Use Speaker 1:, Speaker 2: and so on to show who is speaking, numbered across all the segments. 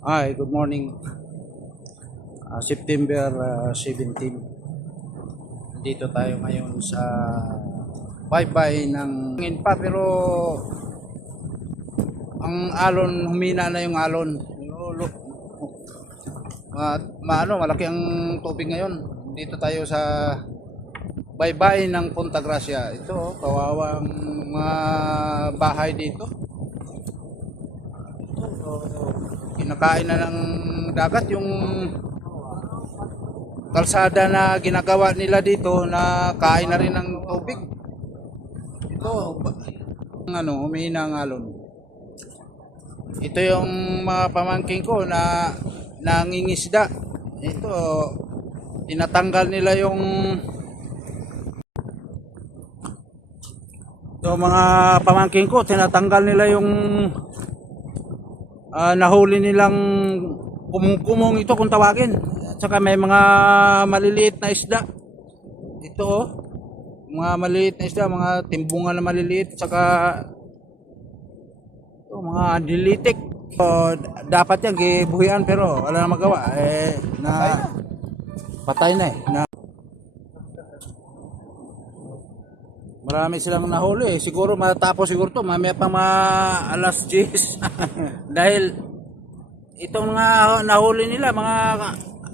Speaker 1: Hi, good morning. Ah, September ah, 17. Dito tayo ngayon sa bye-bye ng hangin pa pero ang alon humina na yung alon. Ma, maano, malaki ang tubig ngayon. Dito tayo sa bye-bye ng Punta Gracia. Ito, oh, kawawang mga bahay dito. Kinakain na ng dagat yung kalsada na ginagawa nila dito na kain na rin ng tubig. Ito, ano, humihina ang alon. Ito yung mga pamangking ko na nangingisda. Ito, tinatanggal nila yung So mga pamangking ko, tinatanggal nila yung ah, nahuli nilang kumong-kumong ito kung tawagin. At saka may mga maliliit na isda. Ito oh. Mga maliliit na isda, mga timbungan na maliliit. Saka ito, mga dilitik. So, dapat yan gibuhian pero wala na magawa. Eh, na patay na eh. Na, Marami silang nahuli eh. Siguro matapos siguro to mamaya pa mga alas 10. Dahil itong mga nahuli nila, mga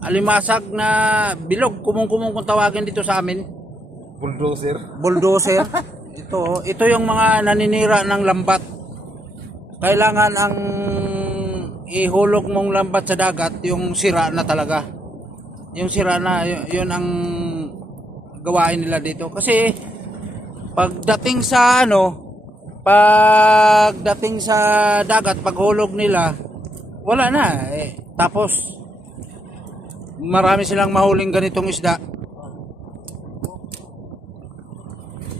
Speaker 1: alimasag na bilog, kumong-kumong kung tawagin dito sa amin,
Speaker 2: Bulldozer.
Speaker 1: bulldozer. ito, ito yung mga naninira ng lambat. Kailangan ang ihulog mong lambat sa dagat, yung sira na talaga. Yung sira na, y- yun ang gawain nila dito. Kasi pagdating sa ano, pagdating sa dagat, paghulog nila, wala na. Eh, tapos, marami silang mahuling ganitong isda.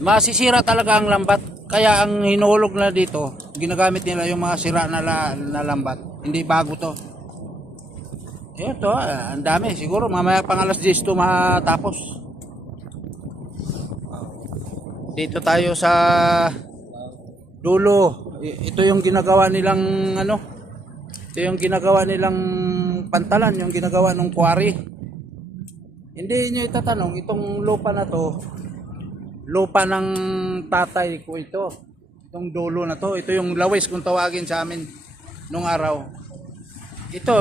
Speaker 1: Masisira talaga ang lambat. Kaya ang hinuhulog na dito, ginagamit nila yung mga sira na, la, na lambat. Hindi bago to. Ito, ah, ang dami. Siguro mamaya pang alas 10 to matapos. Dito tayo sa dulo. Ito yung ginagawa nilang ano? Ito yung ginagawa nilang pantalan, yung ginagawa ng quarry. Hindi niyo itatanong itong lupa na to, lupa ng tatay ko ito. Itong dulo na to, ito yung lawis kung tawagin sa amin nung araw. Ito,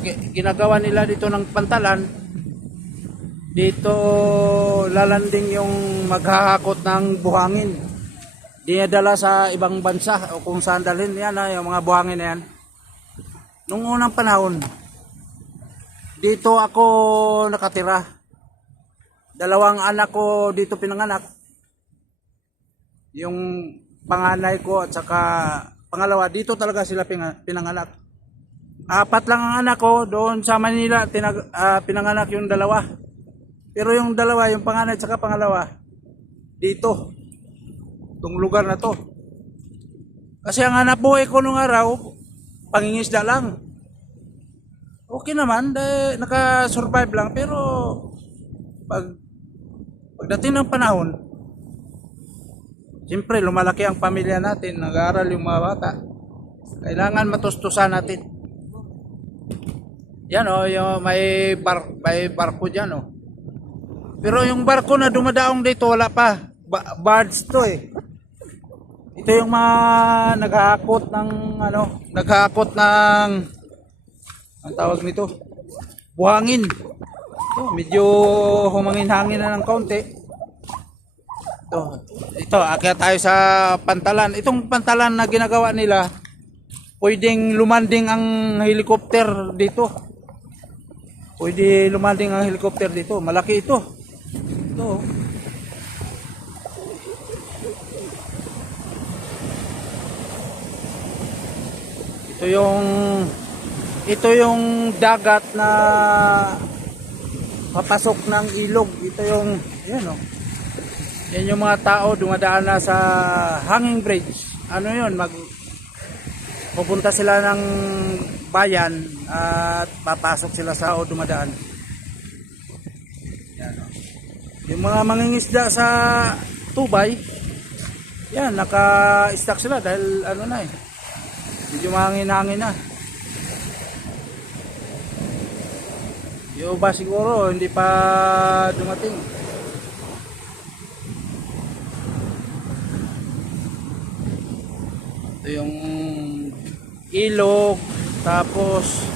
Speaker 1: gi- ginagawa nila dito ng pantalan. Dito lalanding yung maghahakot ng buhangin. Dinadala sa ibang bansa o kung saan dalhin yan, ah, yung mga buhangin na yan. Nung unang panahon, dito ako nakatira. Dalawang anak ko dito pinanganak. Yung panganay ko at saka pangalawa, dito talaga sila pinanganak. Apat lang ang anak ko, doon sa Manila tinag, ah, pinanganak yung dalawa. Pero yung dalawa, yung panganay at saka pangalawa, dito. Itong lugar na to. Kasi ang hanap buhay ko nung araw, pangingisda lang. Okay naman, dahil naka-survive lang, pero pag pagdating ng panahon, siyempre lumalaki ang pamilya natin, nag-aaral yung mga bata. Kailangan matustusan natin. Yan oh, yung may bar may barko diyan oh. Pero yung barko na dumadaong dito wala pa. Ba- barge to eh. Ito yung mga naghahakot ng ano, naghahakot ng ang tawag nito, buhangin. Ito, medyo humangin-hangin na ng kaunti. Ito, ito, akyat tayo sa pantalan. Itong pantalan na ginagawa nila, pwedeng lumanding ang helicopter dito. Pwede lumanding ang helicopter dito. Malaki ito. Ito. oh. Ito yung ito yung dagat na papasok ng ilog. Ito yung yan oh. Yan yung mga tao dumadaan na sa hanging bridge. Ano yun? Mag pupunta sila ng bayan at papasok sila sa o dumadaan. Yan, oh. Yung mga mangingisda sa Tubay, yan, naka-stack sila dahil ano na eh. Medyo mahangin-hangin na. Yung iba siguro, hindi pa dumating. Ito yung ilog, tapos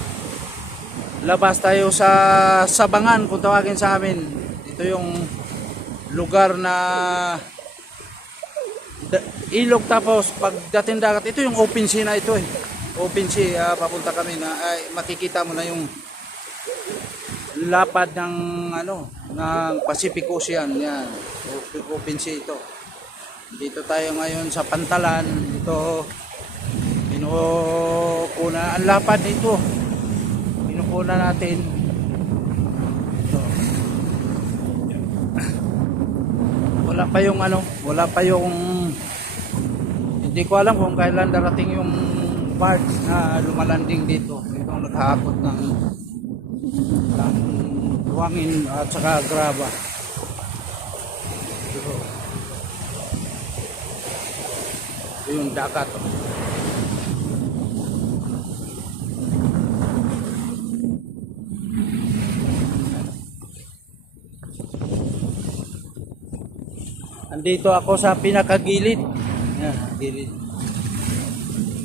Speaker 1: labas tayo sa Sabangan kung tawagin sa amin. Ito yung lugar na ilog tapos pagdating dagat, ito yung open sea na ito eh. Open sea, ah, papunta kami na ay, makikita mo na yung lapad ng ano ng Pacific Ocean. Yan Open- sea ito. Dito tayo ngayon sa Pantalan. Dito pinukuna ang lapad dito pinukuna natin. Ito. wala pa yung ano wala pa yung hindi ko alam kung kailan darating yung barge na lumalanding dito itong naghahakot ng ng buhangin at saka graba. Ito. Ito yung dagat. Andito ako sa pinakagilid. Gilid.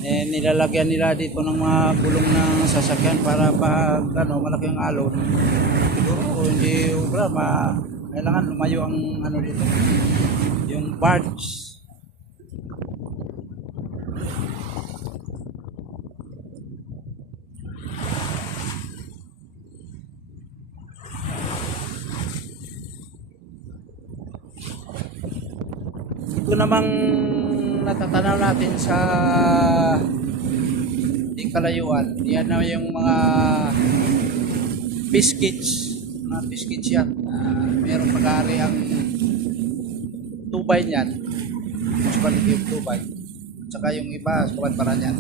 Speaker 1: Eh, nilalagyan nila dito ng mga gulong ng sasakyan para pag ano, malaki ang alon. Siguro hindi ubra, ma, kailangan lumayo ang ano dito. Yung barge. Ito namang natatanaw natin sa di kalayuan. Yan na yung mga biscuits. Mga biscuits yan. Ah, merong pag-aari ang tubay niyan. Malaki yung tubay. At saka yung iba, sukat para niyan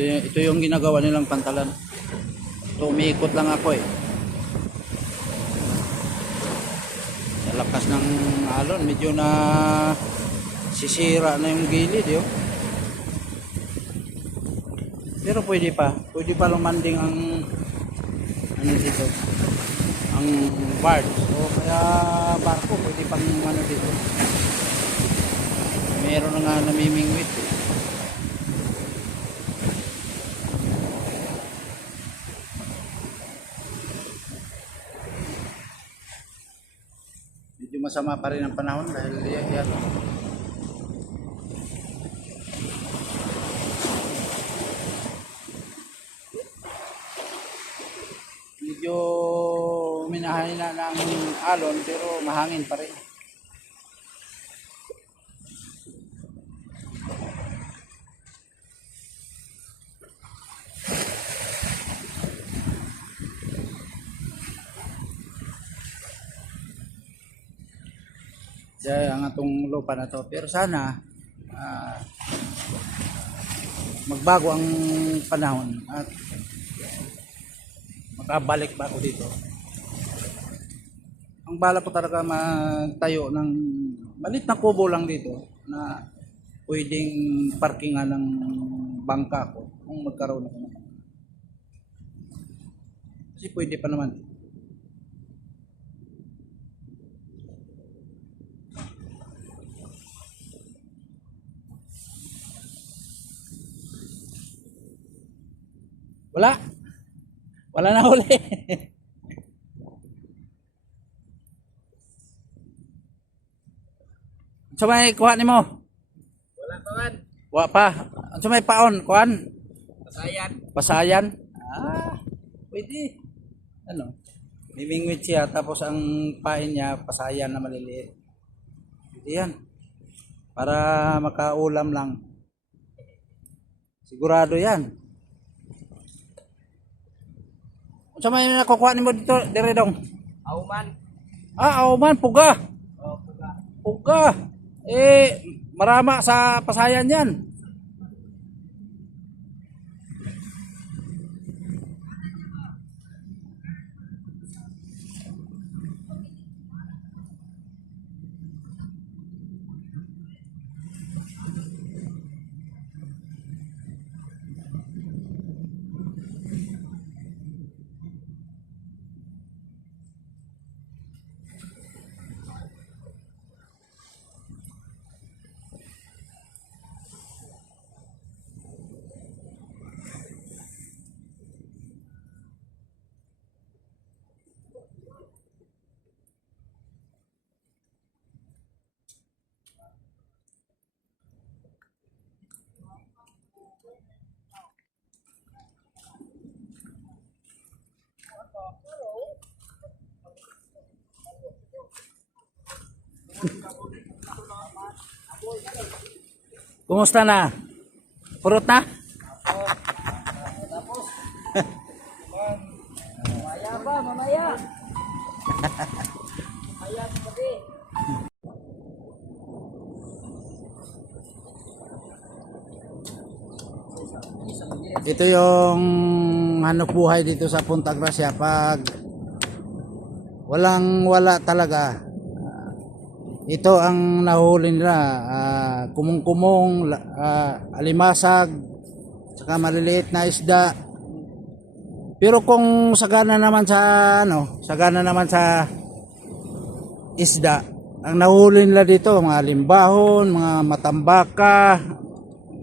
Speaker 1: yung, ito yung ginagawa nilang pantalan. Ito, umiikot lang ako eh. Sa lakas ng alon, medyo na sisira na yung gilid yun. Pero pwede pa. Pwede pa lumanding ang ano dito. Ang barge. O kaya barko. Pwede pang ano dito. Meron nga namimingwit eh. Masama pa rin ang panahon dahil yan, yan. medyo minahina ng alon pero mahangin pa rin Dahil ang atong lupa na to. Pero sana ah, magbago ang panahon at makabalik ba ako dito. Ang bala ko talaga magtayo ng malit na kubo lang dito na pwedeng parkingan ng bangka ko kung magkaroon ako. ng- Kasi pwede pa naman. Wala. Wala na huli. Sa may kuha ni mo?
Speaker 2: Wala pa man.
Speaker 1: Wa pa. Sa may paon, kuhan?
Speaker 2: Pasayan.
Speaker 1: Pasayan? Ah, pwede. Ano? Mimingwit siya, tapos ang pain niya, pasayan na maliliit. Pwede yan. Para makaulam lang. Sigurado yan. Sa may nakukuha ni mo dito, dire dong.
Speaker 2: Auman.
Speaker 1: Ah, aw man, puga.
Speaker 2: O, puga.
Speaker 1: Puga. Eh, marama sa pasayan yan. Kumusta na? Purot na?
Speaker 2: Mamaya ba, mamaya. mamaya pati.
Speaker 1: Ito yung hanap buhay dito sa Punta Gracia pag walang wala talaga. Ito ang nahuli nila, ah, kumong-kumong, la- ah, alimasag, saka maliliit na isda. Pero kung sagana naman sa ano, sagana naman sa isda, ang nahuli nila dito, mga limbahon, mga matambaka,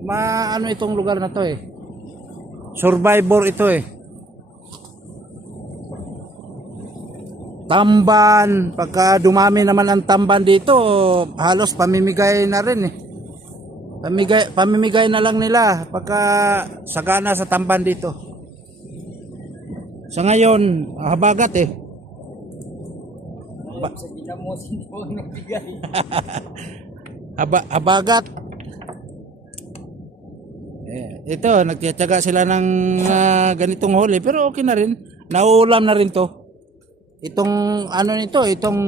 Speaker 1: ma ano itong lugar na to eh. Survivor ito eh. Tamban, pagka dumami naman ang tamban dito, halos pamimigay na rin eh. Pamigay, pamimigay na lang nila pagka sagana sa tamban dito. Sa ngayon, habagat eh.
Speaker 2: Nagbigay.
Speaker 1: Haba, habagat. Eh, ito, nagtiyatsaga sila ng ah, ganitong huli, pero okay na rin. Nauulam na rin to. Itong ano nito, itong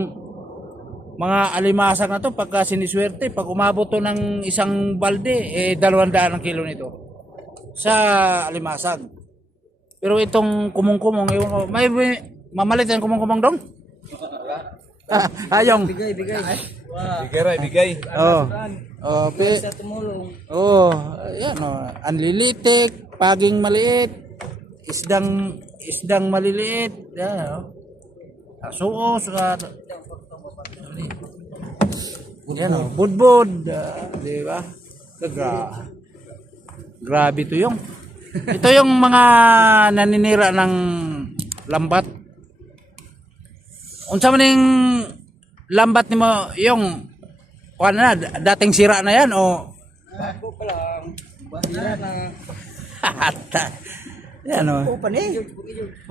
Speaker 1: mga alimasag na to, pagka siniswerte, pag umabot to ng isang balde, eh, dalawang daan ang kilo nito. Sa alimasag. Pero itong kumong-kumong, ko, may, may mamalit yung kumong-kumong dong? Ayong.
Speaker 2: Bigay, bigay.
Speaker 3: Bigay ray, bigay.
Speaker 1: Oh. Oh, pe,
Speaker 2: Sa tumulong.
Speaker 1: Oh, ayan oh. Anlilitik, paging maliit, isdang isdang maliliit, yan oh. Asuos, uh, yan oh, budbud, ah, di ba? Gra Grabe to yung. Ito yung mga naninira ng lambat. Unsa man ning lambat nimo yung kuan na dating sira na yan o
Speaker 2: Ako pa lang. Bahira na.
Speaker 1: Yan o.
Speaker 2: Ako pa ni.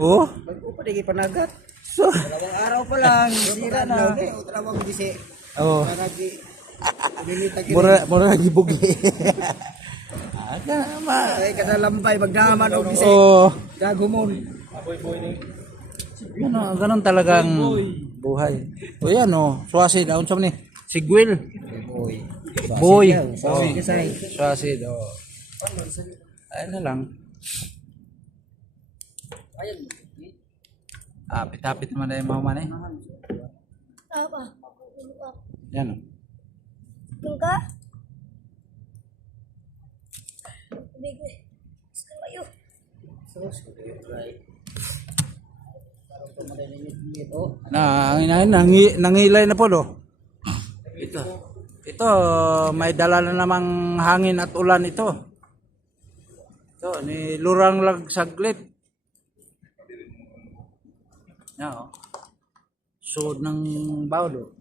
Speaker 1: Oh.
Speaker 2: Bago pa di panagat.
Speaker 1: So.
Speaker 2: Dalawang araw pa lang. Sira na. Dalawang gisi.
Speaker 1: Oh.
Speaker 2: Binita
Speaker 1: Mura mura lagi bugi. Aga ma.
Speaker 2: Ay kada lambay magdaman og gisi.
Speaker 1: Oh.
Speaker 2: Gagumon.
Speaker 1: Yan o, ganun talagang buhay. O yan o, swasid. Aun sa ni? Sigwil.
Speaker 2: Boy.
Speaker 1: Boy.
Speaker 2: Oh.
Speaker 1: Oh. Swasid. O. Ayun na lang.
Speaker 2: Ayun.
Speaker 1: Apit-apit naman na yung mga man eh.
Speaker 4: Apa?
Speaker 1: Yan o.
Speaker 4: Bigay. Sama yun.
Speaker 1: Na, ang inahin, nangi, nangilay na po do. Ito. Ito, may dala na namang hangin at ulan ito. Ito, ni lurang lag saglit. Yan, oh. Suod ng bawdo.